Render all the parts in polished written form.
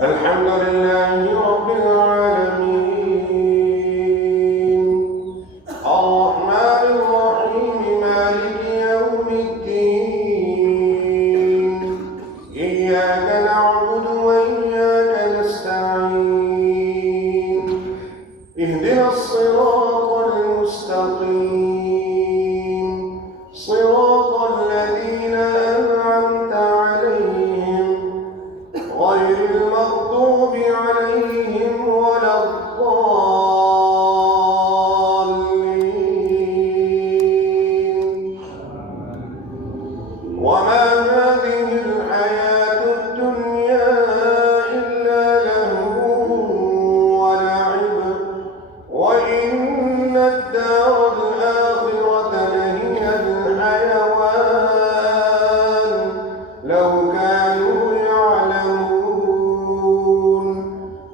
الحمد لله رب العالمين الرحمن الرحيم مالك يوم الدين إياك نعبد وإياك نستعين اهدنا الصراط المستقيم صراط الذين أنعمت عليهم غير المغضوب عليهم ولا الضالين وما هذه الحياة الدنيا إلا لهو ولعب وإن الدار الآخرة لهي الحيوان لو كانوا يعلمون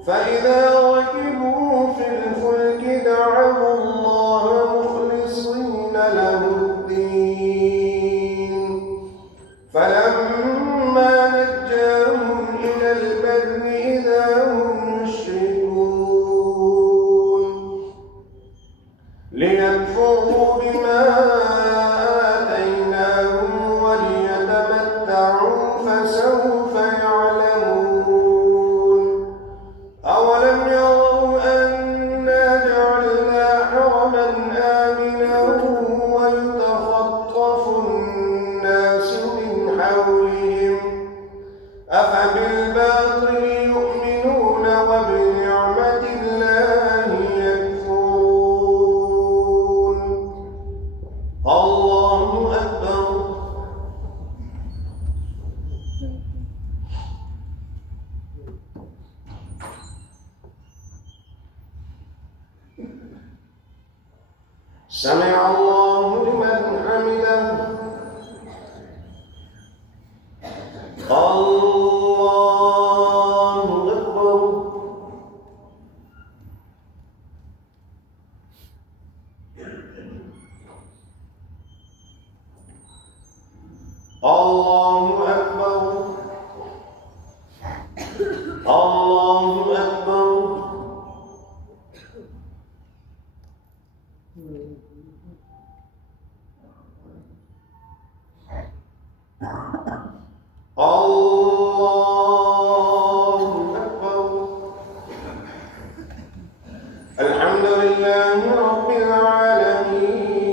فإذا ركبوا في الفلك دعوا الله مخلصين له الدين فلما نجاهم إلى البر إذا هم يشركون ليكفروا بما آتيناهم وليتمتعوا فسوف يعلمون أولم يروا أنا جعلنا حرما آمنا ويتخطف الناس من حولهم أفبالباطل يؤمنون وبنعمة الله يكفرون الله أكبر سمع الله لمن حمده الله أكبر الله أكبر الله أكبر الله أكبر الحمد لله رب العالمين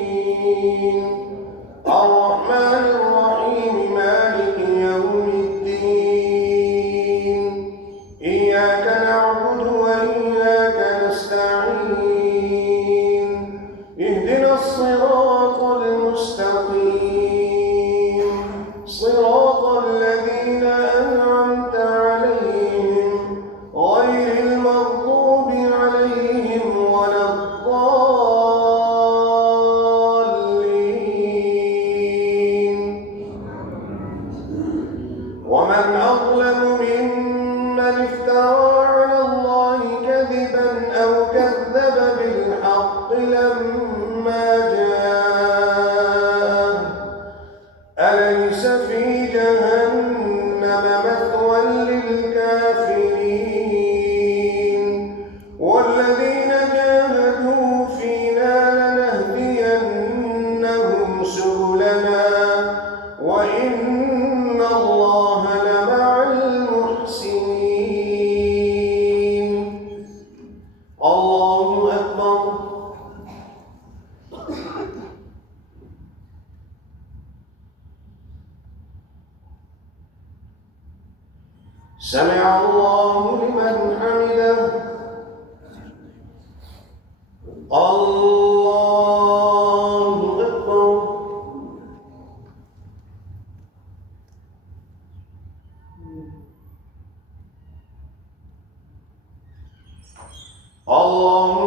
الرحمن الرحيم مالك يوم الدين إياك نعبد وإياك نستعين اهدنا الصراط المستقيم صراط الذين أنعمت عليهم غير المغضوب عليهم ولا الضالين ومن أظلم ممن افترى على الله كذبا أو كذب بالحق لما جاءه أليس في جهنم مثوى للكافرين والذين جاهدوا فينا لنهدينهم سبلنا وإن الله لمع المحسنين الله أكبر سمع الله لمن حمده الله أكبر الله